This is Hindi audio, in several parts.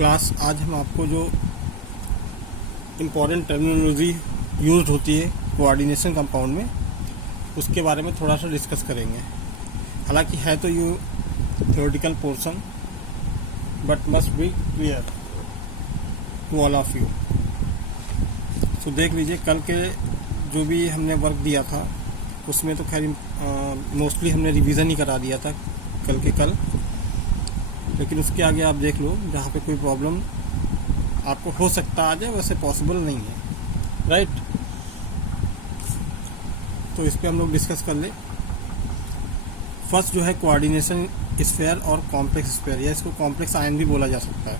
क्लास आज हम आपको जो इम्पोर्टेंट टर्मिनोलॉजी यूज होती है कोऑर्डिनेशन कंपाउंड में, उसके बारे में थोड़ा सा डिस्कस करेंगे। हालांकि है तो ये theoretical portion, but must be clear to all of you. तो देख लीजिए, कल के जो भी हमने वर्क दिया था उसमें तो खैर मोस्टली हमने रिवीजन ही करा दिया था कल, लेकिन उसके आगे आप देख लो, जहाँ पे कोई प्रॉब्लम आपको हो सकता आ जाए वैसे पॉसिबल नहीं है, राइट। तो इस पे हम लोग डिस्कस कर ले। फर्स्ट जो है कोऑर्डिनेशन स्फीयर और कॉम्प्लेक्स स्फीयर, या इसको कॉम्प्लेक्स आयन भी बोला जा सकता है।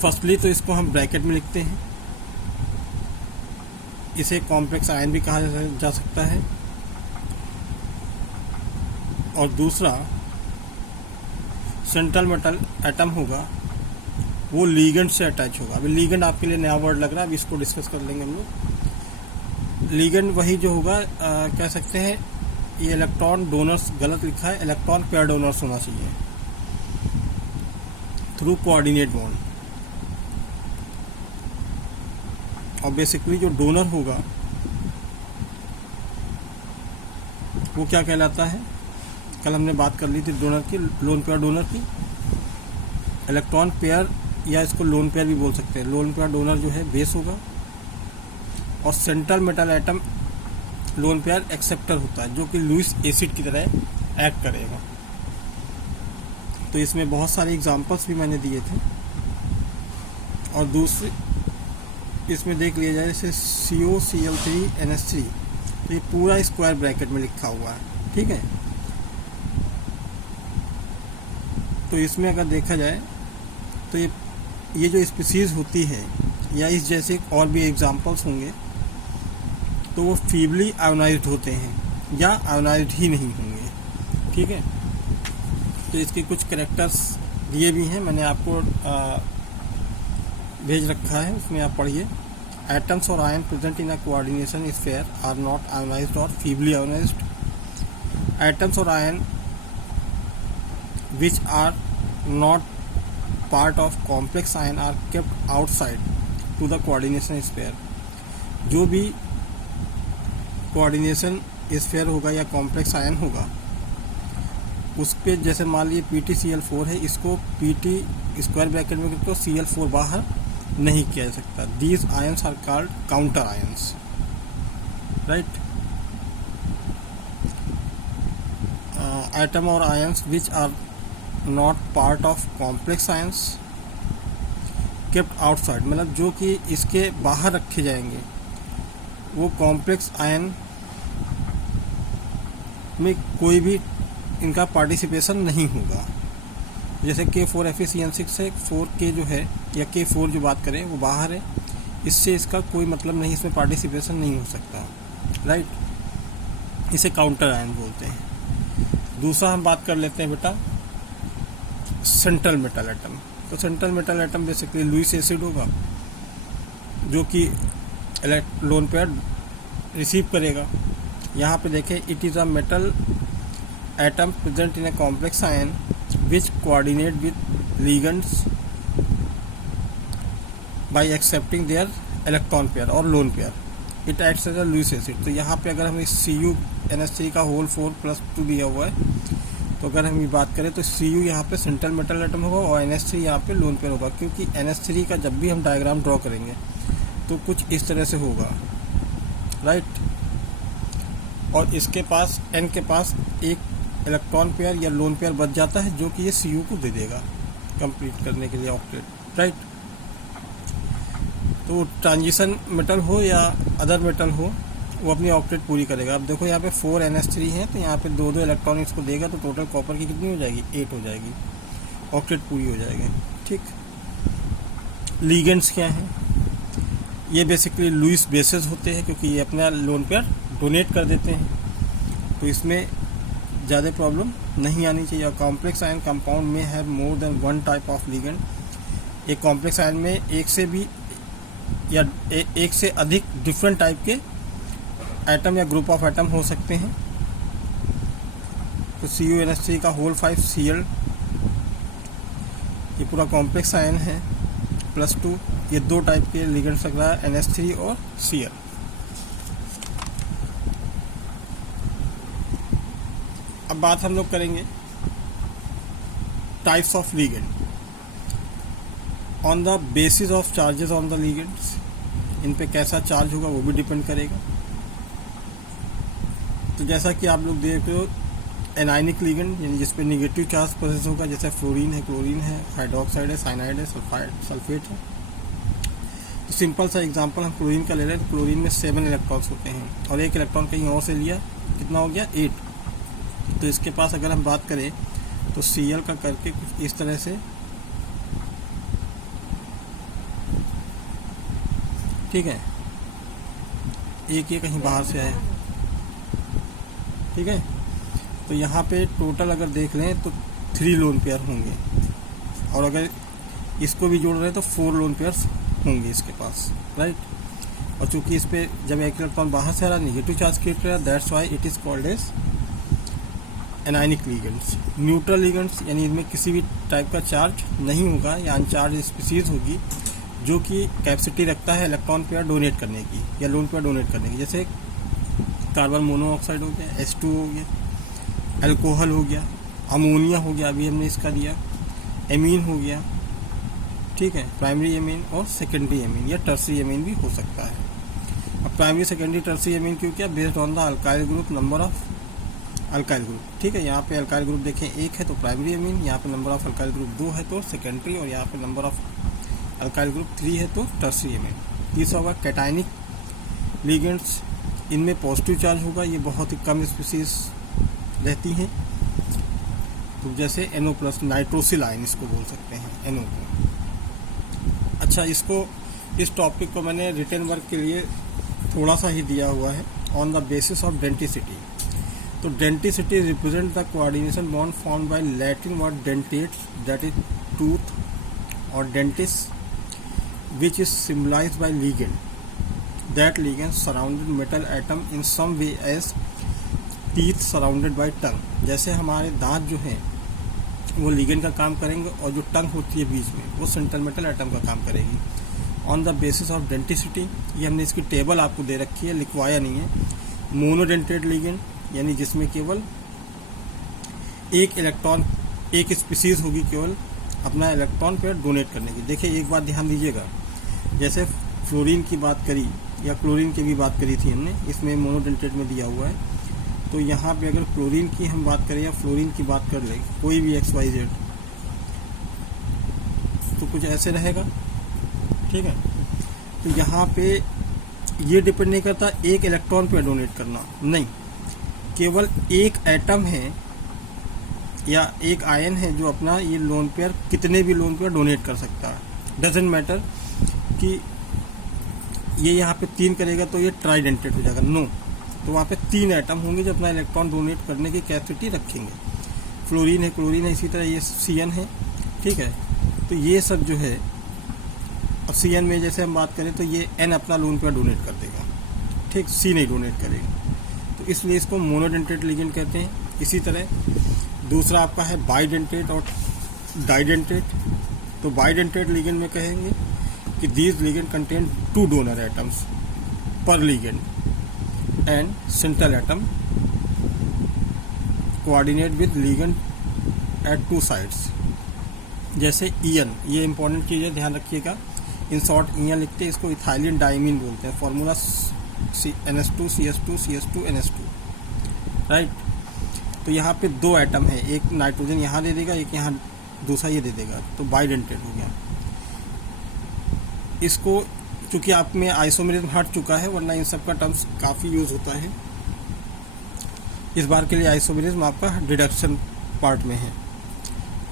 फर्स्टली तो इसको हम ब्रैकेट में लिखते हैं, इसे कॉम्प्लेक्स आयन भी कहा जा सकता है। और दूसरा सेंट्रल मेटल एटम होगा, वो लीगेंड से अटैच होगा। अभी लीगेंड आपके लिए नया वर्ड लग रहा है, अभी इसको डिस्कस कर लेंगे हम लोग। लीगेंड वही जो होगा, कह सकते हैं ये इलेक्ट्रॉन डोनर्स, गलत लिखा है, इलेक्ट्रॉन पेयर डोनर्स होना चाहिए थ्रू कोऑर्डिनेट बॉन्ड। और बेसिकली जो डोनर होगा वो क्या कहलाता है, कल हमने बात कर ली थी डोनर की, लोन पेयर डोनर की। इलेक्ट्रॉन पेयर, या इसको लोन पेयर भी बोल सकते हैं। लोन पेयर डोनर जो है बेस होगा, और central metal atom lone pair acceptor होता है, जो कि लुईस एसिड की तरह एक्ट करेगा। तो इसमें बहुत सारे एग्जांपल्स भी मैंने दिए थे। और दूसरी इसमें देख लिया जाए, जैसे COCl3NH3, तो ये पूरा स्क्वायर ब्रैकेट में लिखा हुआ है, ठीक है। तो इसमें अगर देखा जाए तो ये जो स्पीसीज होती है, या इस जैसे और भी एग्जांपल्स होंगे, तो वो फीबली आयोनाइज्ड होते हैं या आयोनाइज्ड ही नहीं होंगे, ठीक है। तो इसके कुछ कैरेक्टर्स दिए भी हैं, मैंने आपको भेज रखा है, उसमें आप पढ़िए। एटम्स और ion present in a coordination sphere are not ionised और फीबली आयोनाइज्ड। एटम्स और ion which are not part of complex ion are kept outside to the coordination sphere। जो भी कोऑर्डिनेशन स्फीयर होगा या कॉम्प्लेक्स आयन होगा, उस पे जैसे मान लीजिए PtCl4 है, इसको Pt स्क्वायर ब्रैकेट में तो Cl4 बाहर नहीं किया जा सकता। These ions are called counter ions, right. Atom और ions which are not part of complex ions kept outside, मतलब जो कि इसके बाहर रखे जाएंगे, वो कॉम्प्लेक्स आयन में कोई भी इनका पार्टिसिपेशन नहीं होगा। जैसे K4FeCN6 है, 4K जो है या K4 जो बात करें वो बाहर है, इससे इसका कोई मतलब नहीं, इसमें पार्टिसिपेशन नहीं हो सकता, राइट। इसे काउंटर आयन बोलते हैं। दूसरा हम बात कर लेते हैं बेटा सेंट्रल मेटल एटम। तो central metal atom basically Lewis acid होगा, जो कि लोन पेयर रिसीव करेगा। यहाँ पे देखें, it is a metal atom present in a complex ion which coordinate with ligands by accepting their electron pair और lone pair. It acts as a Lewis acid. तो यहाँ पे अगर हमें CuNH3 का होल 4+2 दिया हुआ है, तो अगर हम ये बात करें तो Cu यहाँ पे सेंट्रल मेटल एटम होगा और NH3 यहाँ पे लोन पेयर होगा, क्योंकि NH3 का जब भी हम डायग्राम ड्रॉ करेंगे तो कुछ इस तरह से होगा, राइट। और इसके पास N के पास एक इलेक्ट्रॉन पेयर या लोन पेयर बच जाता है, जो कि ये Cu को दे देगा कंप्लीट करने के लिए ऑक्टेट, राइट। तो ट्रांजिशन मेटल हो या अदर मेटल हो, वो अपनी ऑक्टेट पूरी करेगा। अब देखो यहाँ पे 4NH3 है, तो यहाँ पे 2 इलेक्ट्रॉन इसको देगा, तो टोटल कॉपर की कितनी हो जाएगी, 8 हो जाएगी, ऑक्टेट पूरी हो जाएगी, ठीक। लीगेंड्स क्या हैं, ये बेसिकली लुईस बेसेस होते हैं, क्योंकि ये अपना लोन पेयर डोनेट कर देते हैं, तो इसमें ज़्यादा प्रॉब्लम नहीं आनी चाहिए। और कॉम्प्लेक्स आयन कंपाउंड में have more then one type of ligand. एक कॉम्प्लेक्स आयन में एक से भी या एक से अधिक डिफरेंट टाइप के एटम या ग्रुप ऑफ एटम हो सकते हैं। तो CuNH3 का होल 5 Cl ये पूरा कॉम्प्लेक्स आयन है +2। ये दो टाइप के लिगेंड्स लग रहा है, NH3 और Cl। अब बात हम लोग करेंगे types of ligand on the basis of charges on the ligands. इन पे कैसा चार्ज होगा वो भी डिपेंड करेगा। तो जैसा कि आप लोग देख रहे हो, एनाइनिक लिगेंड यानी जिस पे निगेटिव चार्ज प्रोसेस होगा, जैसे फ्लोरीन है, क्लोरीन है, हाइड्रोक्साइड है, साइनाइड है, सल्फेट है। तो सिंपल सा एग्जांपल हम क्लोरीन का ले रहे हैं। क्लोरीन में 7 इलेक्ट्रॉन्स होते हैं और एक इलेक्ट्रॉन कहीं और से लिया, कितना हो गया 8। तो इसके पास अगर हम बात करें तो Cl का करके कुछ इस तरह से, ठीक है, एक ये कहीं बाहर से आया, ठीक है। तो यहाँ पे टोटल अगर देख लें तो 3 लोन पेयर होंगे और अगर इसको भी जोड़ रहे हैं तो 4 लोन पेयर्स होंगे इसके पास, राइट। और चूंकि इस पे जब एक इलेक्ट्रॉन बाहर से आ रहा, निगेटिव चार्ज क्रिएट कर रहा, that's why it is called as anionic ligands. Neutral ligands यानी इनमें किसी भी टाइप का चार्ज नहीं होगा या अनचार्ज स्पीसीज होगी जो कि कैपेसिटी रखता है इलेक्ट्रॉन पेयर डोनेट करने की या लोन पेयर डोनेट करने की। जैसे कार्बन मोनोऑक्साइड हो गया, H2 हो गया, अल्कोहल हो गया, अमोनिया हो गया, अभी हमने इसका दिया, एमीन हो गया, ठीक है, प्राइमरी एमीन और सेकेंडरी एमीन या टर्सरी एमीन भी हो सकता है। अब प्राइमरी, सेकेंडरी, टर्सरी एमीन क्यों किया? Based on the alkyl group, number of alkyl group, ठीक है। यहाँ पे अल्काइल ग्रुप देखें 1 है तो प्राइमरी एमीन, यहाँ पे नंबर ऑफ अल्काइल ग्रुप 2 है तो सेकेंडरी, और यहाँ पे नंबर ऑफ अल्काइल ग्रुप 3 है तो टर्सरी एमीन। तीसरा होगा कैटाइनिक लिगेंड्स। इनमें पॉजिटिव चार्ज होगा, ये बहुत ही कम स्पीसीज रहती हैं। तो जैसे NO+, नाइट्रोसिल आयन इसको बोल सकते हैं, NO को। अच्छा, इसको, इस टॉपिक को मैंने रिटन वर्क के लिए थोड़ा सा ही दिया हुआ है, on the basis of denticity. तो denticity represent the coordination bond formed by Latin word dentates, that is tooth, और dentis which is symbolized by ligand। That ligand surrounded metal atom in some way as teeth surrounded by tongue। जैसे हमारे दांत जो हैं वो लिगेंड का काम करेंगे और जो टंग होती है बीच में वो सेंट्रल मेटल एटम का काम करेगी। On the basis of denticity, ये हमने इसकी टेबल आपको दे रखी है, लिखवाया नहीं है। मोनोडेंटेड लिगेंड यानी जिसमें केवल एक इलेक्ट्रॉन, एक स्पीसीज होगी केवल अपना इलेक्ट्रॉन पेयर डोनेट करने की। देखिए एक बात ध्यान दीजिएगा, जैसे फ्लोरीन की बात करी या क्लोरीन की भी बात करी थी हमने, इसमें मोनोडेंटेट में दिया हुआ है। तो यहाँ पे अगर क्लोरीन की हम बात करें या फ्लोरीन की बात कर ले, कोई भी XYZ, तो कुछ ऐसे रहेगा, ठीक है। तो यहाँ पे ये डिपेंड नहीं करता एक इलेक्ट्रॉन पेयर डोनेट करना, नहीं, केवल एक एटम है या एक आयन है जो अपना ये लोन पेयर, कितने भी लोन पेयर डोनेट कर सकता है। डजेंट मैटर कि ये यहाँ पे 3 करेगा तो ये ट्राइडेंटेड हो जाएगा, नो। तो वहाँ पे 3 एटम होंगे जो अपना इलेक्ट्रॉन डोनेट करने की कैपेसिटी रखेंगे। फ्लोरीन है, क्लोरीन है, इसी तरह ये CN है, ठीक है। तो ये सब जो है, अब CN में जैसे हम बात करें तो ये N अपना लोन पेयर डोनेट कर देगा, ठीक, C नहीं डोनेट करेगा। तो इसलिए इसको मोनोडेंटेड लिगेंड कहते हैं। इसी तरह दूसरा आपका है बाइडेंटेड और डाइडेंटेड। तो बाइडेंटेड लिगेंड में कहेंगे कि these ligand contain 2 donor atoms पर ligand and central atom coordinate with ligand at 2 sides. जैसे EN, ये इंपॉर्टेंट चीज़ है, ध्यान रखिएगा। इन शॉर्ट EN लिखते हैं, इसको इथाइलिन डाइमीन बोलते हैं। Formula NH2 CH2 CH2 NH2, right. तो यहाँ पे 2 एटम है, एक नाइट्रोजन यहाँ दे देगा, एक यहाँ दूसरा ये दे देगा, तो बाइडेंटेड हो गया। इसको चूंकि आप में आइसोमेरिज्म हट चुका है, वरना इन सब का टर्म्स काफ़ी यूज होता है। इस बार के लिए आइसोमेरिज्म आपका डिडक्शन पार्ट में है।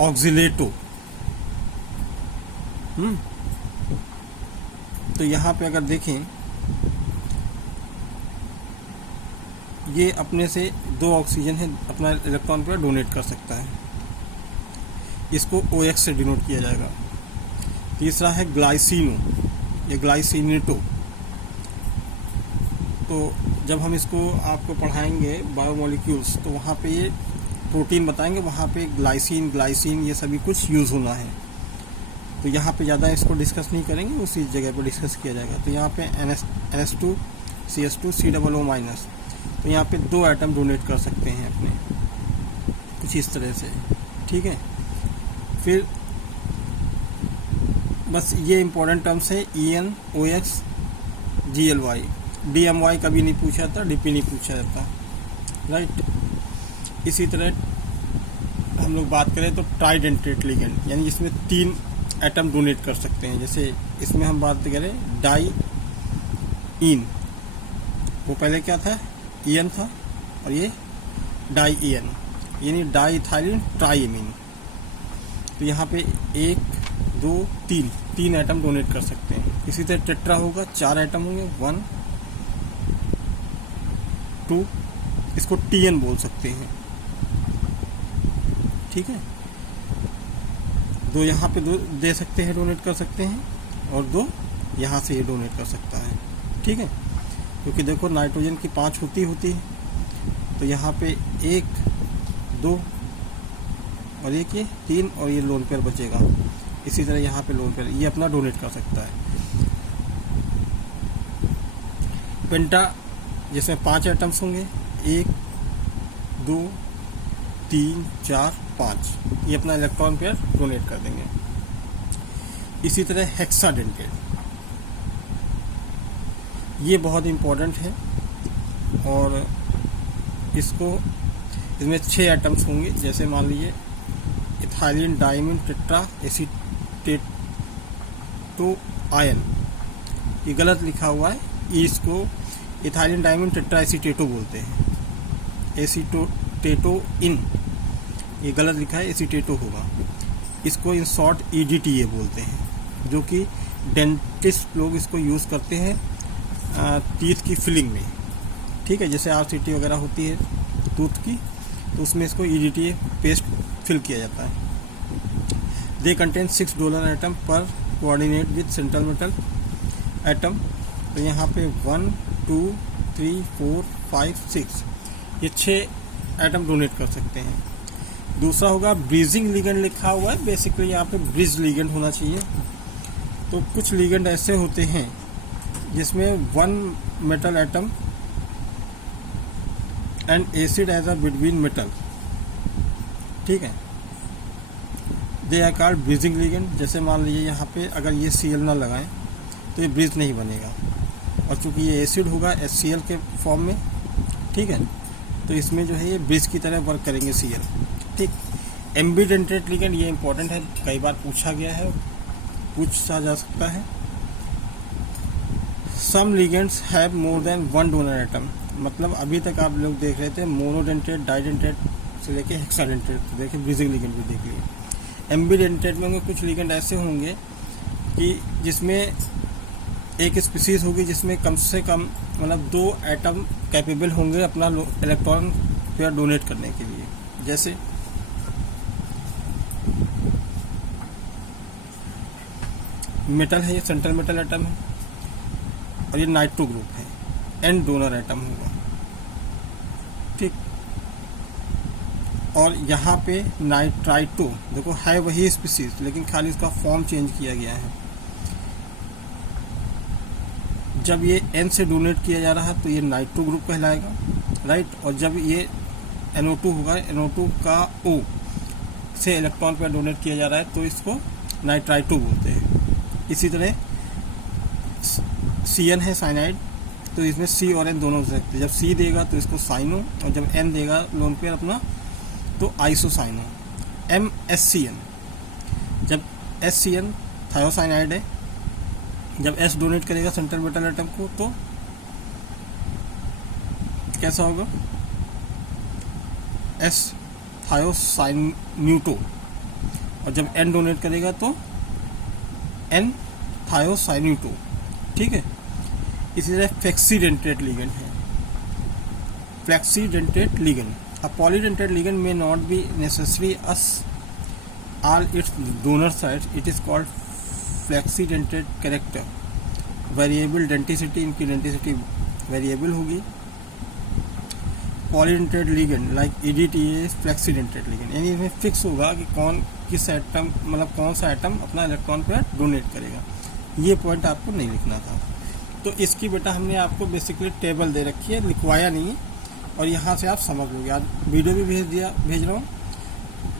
ऑक्सिलेटो, तो यहाँ पे अगर देखें, ये अपने से 2 ऑक्सीजन है, अपना इलेक्ट्रॉन पेयर डोनेट कर सकता है, इसको OX से डिनोट किया जाएगा। तीसरा है ग्लाइसिनो, ये ग्लाइसिनेटो। तो जब हम इसको आपको पढ़ाएंगे बायोमोलिक्यूल्स, तो वहाँ पे ये प्रोटीन बताएंगे, वहाँ पे ग्लाइसिन, ग्लाइसिन, ये सभी कुछ यूज़ होना है। तो यहाँ पे ज़्यादा इसको डिस्कस नहीं करेंगे, उसी जगह पर डिस्कस किया जाएगा। तो यहाँ पे NS2 CS2 COO माइनस, तो यहाँ पे 2 एटम डोनेट कर सकते हैं अपने, कुछ इस तरह से, ठीक है। फिर बस ये इम्पोर्टेंट टर्म्स है EN OX GLY, DMY कभी नहीं पूछा था, DP नहीं पूछा जाता, राइट। इसी तरह हम लोग बात करें तो ट्राइडेंटेट लिगेंड, यानी इसमें 3 एटम डोनेट कर सकते हैं। जैसे इसमें हम बात करें डाई-इन, वो पहले क्या था, EN था, और ये डाई-EN यानी डाई इथाइलिन ट्राइमीन। तो यहाँ पे 1 2 3 एटम डोनेट कर सकते हैं। इसी तरह टेट्रा होगा, 4 एटम होंगे, 1 2, इसको TN बोल सकते हैं, ठीक है। 2 यहाँ पे दे सकते हैं, डोनेट कर सकते हैं, और 2 यहाँ से ये डोनेट कर सकता है, ठीक है। क्योंकि देखो नाइट्रोजन की 5 होती है, तो यहाँ पे 1 2 और एक ये 3 और ये लोन पेयर बचेगा। इसी तरह यहाँ पे लोन पेयर ये अपना डोनेट कर सकता है। पेंटा जिसमें 5 एटम्स होंगे, 1 2 3 4 5, ये अपना इलेक्ट्रॉन पेयर डोनेट कर देंगे। इसी तरह हेक्साडेंटेट, ये बहुत इम्पोर्टेंट है, और इसमें 6 एटम्स होंगे। जैसे मान लीजिए इथाइलिन डाइमिन टेट्रा एसीटेटो आयन, ये गलत लिखा हुआ है, इसको इथाइलिन डाइमिन टेट्रा एसीटेटो बोलते हैं, एसीटेटो इन, ये गलत लिखा है, एसीटेटो होगा। इसको इन शॉर्ट EDTA बोलते हैं, जो कि डेंटिस्ट लोग इसको यूज़ करते हैं टीथ की फिलिंग में, ठीक है। जैसे RCT वगैरह होती है टूथ की, तो उसमें इसको EDTA पेस्ट फिल किया जाता है। दे कंटेन 6 डोनर एटम पर coordinate with central metal atom. तो यहाँ पे 1 2 3 4 5 6, ये 6 एटम डोनेट कर सकते हैं। दूसरा होगा ब्रीजिंग लिगेंड, लिखा हुआ है, बेसिकली यहाँ पे ब्रिज लिगेंड होना चाहिए। तो कुछ लिगेंड ऐसे होते हैं जिसमें 1 metal atom and acid as a between metal, ठीक है, they are called bridging ligand. जैसे मान लीजिए यहाँ पे अगर ये Cl ना लगाएं तो ये ब्रिज नहीं बनेगा, और चूंकि ये एसिड होगा HCl के फॉर्म में, ठीक है, तो इसमें जो है ये ब्रिज की तरह वर्क करेंगे Cl, ठीक। एम्बिडेंटेट लिगेंड, ये इंपॉर्टेंट है, कई बार पूछा गया है, पूछा जा सकता है। Some ligands have more than 1 donor atom, मतलब अभी तक आप लोग देख रहे थे मोनोडेंटेट, डाइडेंटेट से लेके हेक्साडेंटेट, तो देखिए ब्रीजिंग लिगेंड भी देख लिए। एम्बिडेंटेट में कुछ लिगेंड ऐसे होंगे कि जिसमें एक स्पीसीज होगी जिसमें कम से कम मतलब 2 एटम कैपेबल होंगे अपना इलेक्ट्रॉन पेयर डोनेट करने के लिए। जैसे मेटल है, ये सेंट्रल मेटल एटम है, और ये नाइट्रो ग्रुप है, एन डोनर एटम होगा, ठीक। और यहाँ पे नाइट्राइटो, देखो है वही स्पीसीज, लेकिन खाली इसका फॉर्म चेंज किया गया है। जब ये एन से डोनेट किया जा रहा है तो ये नाइट्रो ग्रुप कहलाएगा, राइट। और जब ये NO2 होगा, NO2 का O से इलेक्ट्रॉन पेयर डोनेट किया जा रहा है तो इसको नाइट्राइटो बोलते हैं। इसी तरह CN है साइनाइड, तो इसमें C और N दोनों हो सकते हैं। जब C देगा तो इसको साइनो, और जब N देगा लोन पेयर अपना तो आइसोसाइनो। MSCN, जब SCN थायोसाइनाइड है, जब S डोनेट करेगा सेंट्रल मेटल एटम को तो कैसा होगा, S थायोसाइन्यूटो, और जब N डोनेट करेगा तो N थायोसाइन्यूटो, ठीक है। इसी तरह फ्लेक्सीडेंटेट लिगेंड है, फ्लेक्सीडेंटेट ligand. A polydentate ligand may not be necessary as all its donor sites. It is called flexidentate character. Variable denticity, इनकी denticity variable होगी। Polydentate ligand like EDTA is flexidentate ligand, यानी इसमें फिक्स होगा कि कौन किस एटम मतलब कौन सा एटम अपना इलेक्ट्रॉन पेयर डोनेट करेगा, ये पॉइंट आपको नहीं लिखना था। तो इसकी बेटा हमने आपको बेसिकली टेबल दे रखी है, लिखवाया नहीं है, और यहाँ से आप समझ लोगे। आज वीडियो भी भेज रहा हूँ,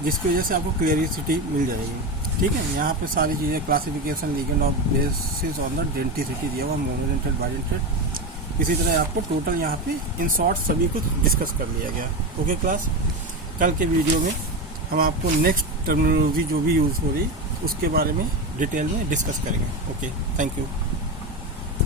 जिसकी वजह से आपको क्लियरिटी मिल जाएगी। ठीक है, यहाँ पे सारी चीज़ें classification ligand of basis on the denticity दिया हुआ, मोनोडेंटेड बाइडेंटेड। इसी तरह आपको टोटल यहाँ पे इन शॉर्ट सभी कुछ डिस्कस कर लिया गया। ओके क्लास, कल के वीडियो में हम आपको नेक्स्ट टर्मिनोलॉजी जो भी यूज़ हो रही उसके बारे में डिटेल में डिस्कस करेंगे। Okay, thank you.